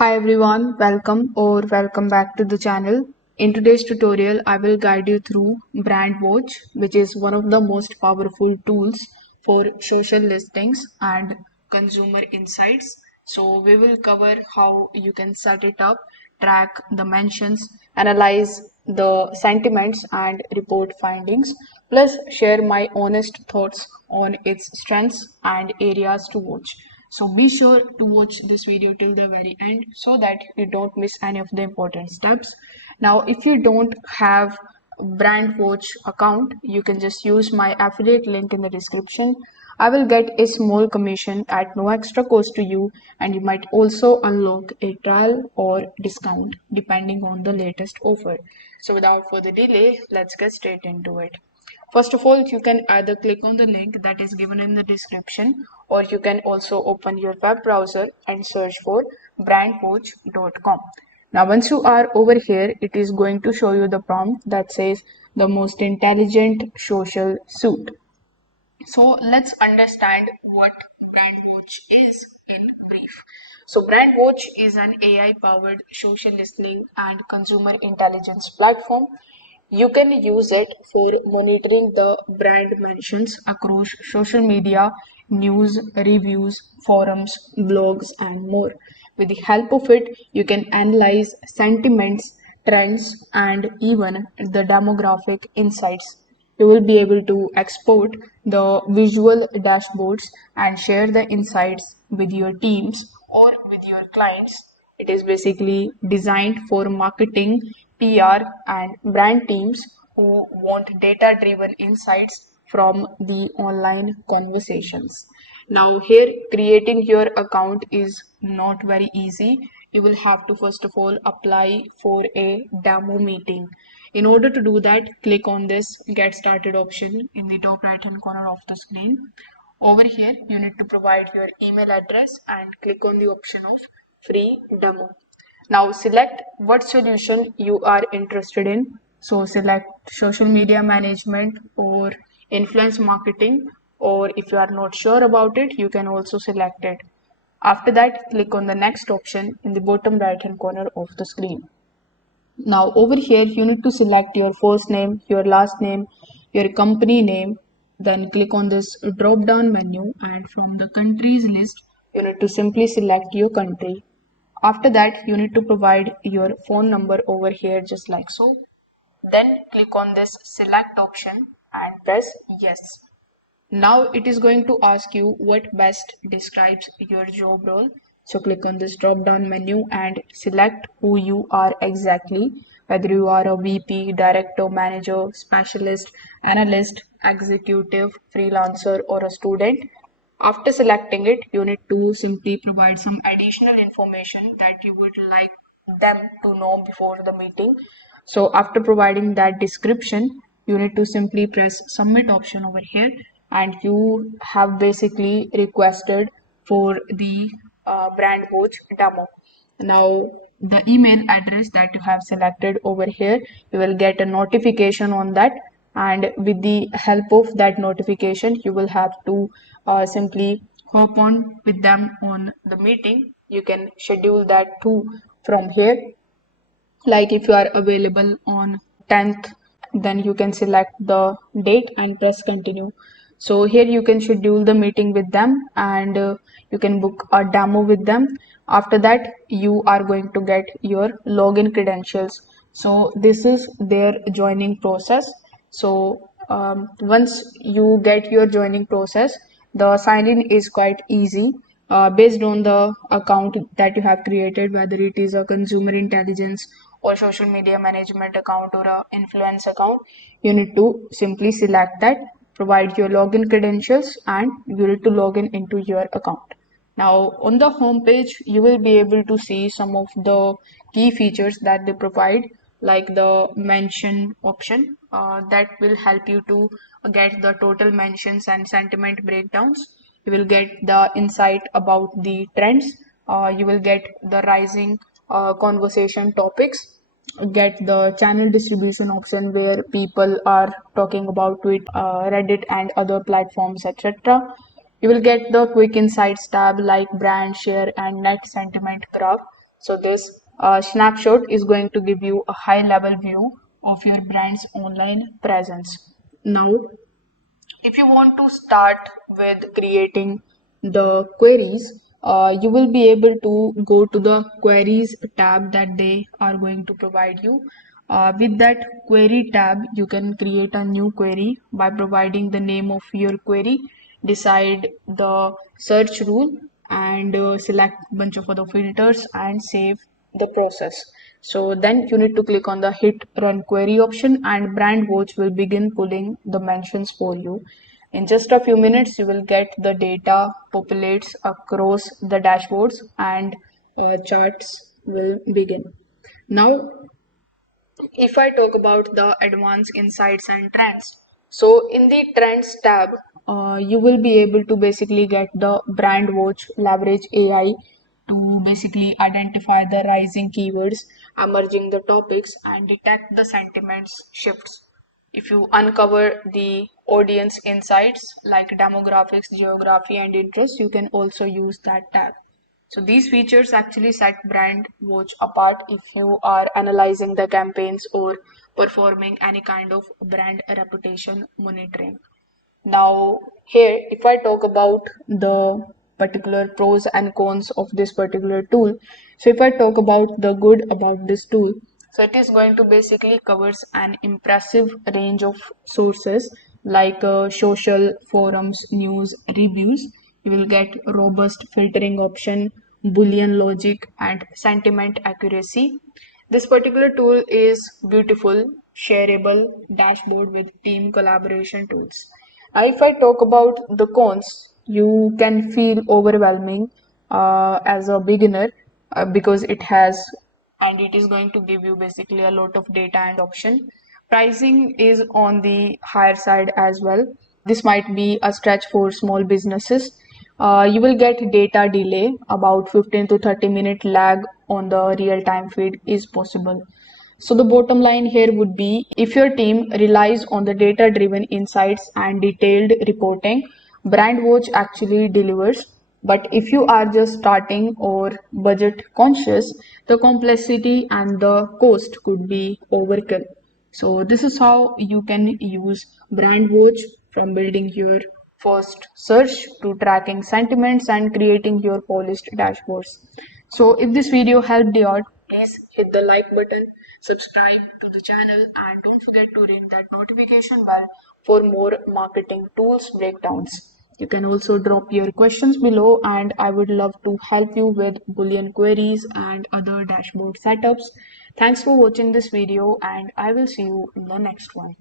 Hi everyone, welcome back to the channel. In today's tutorial, I will guide you through Brandwatch, which is one of the most powerful tools for social listings and consumer insights. So we will cover how you can set it up, track the mentions, analyze the sentiments and report findings, plus share my honest thoughts on its strengths and areas to watch. So be sure to watch this video till the very end so that you don't miss any of the important steps. Now, if you don't have Brandwatch account, you can just use my affiliate link in the description. I will get a small commission at no extra cost to you, and you might also unlock a trial or discount depending on the latest offer. So without further delay, let's get straight into it. First of all, you can either click on the link that is given in the description, or you can also open your web browser and search for brandwatch.com. Now, once you are over here, it is going to show you the prompt that says the most intelligent social suit. So let's understand what Brandwatch is in brief. So Brandwatch is an AI-powered social listening and consumer intelligence platform. You can use it for monitoring the brand mentions across social media, news, reviews, forums, blogs, and more. With the help of it, you can analyze sentiments, trends, and even the demographic insights. You will be able to export the visual dashboards and share the insights with your teams or with your clients. It is basically designed for marketing, PR, and brand teams who want data driven insights from the online conversations. Now, here creating your account is not very easy. You will have to first of all apply for a demo meeting. In order to do that, click on this Get Started option in the top right hand corner of the screen. Over here, you need to provide your email address and click on the option of Free Demo. Now select what solution you are interested in. So select social media management or influence marketing, or if you are not sure about it, you can also select it. After that, click on the next option in the bottom right hand corner of the screen. Now over here you need to select your first name, your last name, your company name, then click on this drop down menu, and from the countries list you need to simply select your country. After that you need to provide your phone number over here just like so. Then click on this select option and press yes. Now it is going to ask you what best describes your job role. So click on this drop down menu and select who you are exactly, whether you are a VP, director, manager, specialist, analyst, executive, freelancer, or a student. After selecting it, you need to simply provide some additional information that you would like them to know before the meeting. So after providing that description, you need to simply press submit option over here, and you have basically requested for the Brandwatch demo. Now the email address that you have selected over here, you will get a notification on that, and with the help of that notification you will have to simply hop on with them on the meeting. You can schedule that too from here, like if you are available on 10th, then you can select the date and press continue. So here you can schedule the meeting with them, and you can book a demo with them. After that you are going to get your login credentials. So this is their joining process. So once you get your joining process, the sign in is quite easy, based on the account that you have created, whether it is a consumer intelligence or social media management account or a influence account. You need to simply select that, provide your login credentials, and you need to log in into your account. Now on the home page you will be able to see some of the key features that they provide, like the mention option, that will help you to get the total mentions and sentiment breakdowns. You will get the insight about the trends. You will get the rising conversation topics, get the channel distribution option where people are talking about it, Reddit and other platforms, etc. You will get the quick insights tab like brand share and net sentiment graph. So this snapshot is going to give you a high level view of your brand's online presence. Now, if you want to start with creating the queries, you will be able to go to the queries tab that they are going to provide you. With that query tab, you can create a new query by providing the name of your query, decide the search rule, and select a bunch of other filters and save the process. So then you need to click on the hit run query option, and Brandwatch will begin pulling the mentions for you. In just a few minutes, you will get the data populates across the dashboards, and charts will begin. Now, if I talk about the advanced insights and trends, so in the trends tab, you will be able to basically get the brand watch leverage AI to basically identify the rising keywords, emerging the topics, and detect the sentiments shifts. If you uncover the audience insights like demographics, geography, and interest, you can also use that tab. So these features actually set Brandwatch apart if you are analyzing the campaigns or performing any kind of brand reputation monitoring. Now, here, if I talk about the particular pros and cons of this particular tool, so if I talk about the good about this tool, so it is going to basically covers an impressive range of sources like social forums, news, reviews. You will get robust filtering option, Boolean logic, and sentiment accuracy. This particular tool is beautiful, shareable dashboard with team collaboration tools. If I talk about the cons, you can feel overwhelming as a beginner because it has and it is going to give you basically a lot of data and option. Pricing is on the higher side as well. This might be a stretch for small businesses. You will get data delay, about 15 to 30-minute lag on the real time feed is possible. So the bottom line here would be if your team relies on the data driven insights and detailed reporting, Brandwatch actually delivers. But if you are just starting or budget conscious, the complexity and the cost could be overkill. So this is how you can use Brandwatch, from building your first search to tracking sentiments and creating your polished dashboards. So if this video helped you out, please hit the like button, subscribe to the channel, and don't forget to ring that notification bell for more marketing tools breakdowns. You can also drop your questions below, and I would love to help you with Boolean queries and other dashboard setups. Thanks for watching this video, and I will see you in the next one.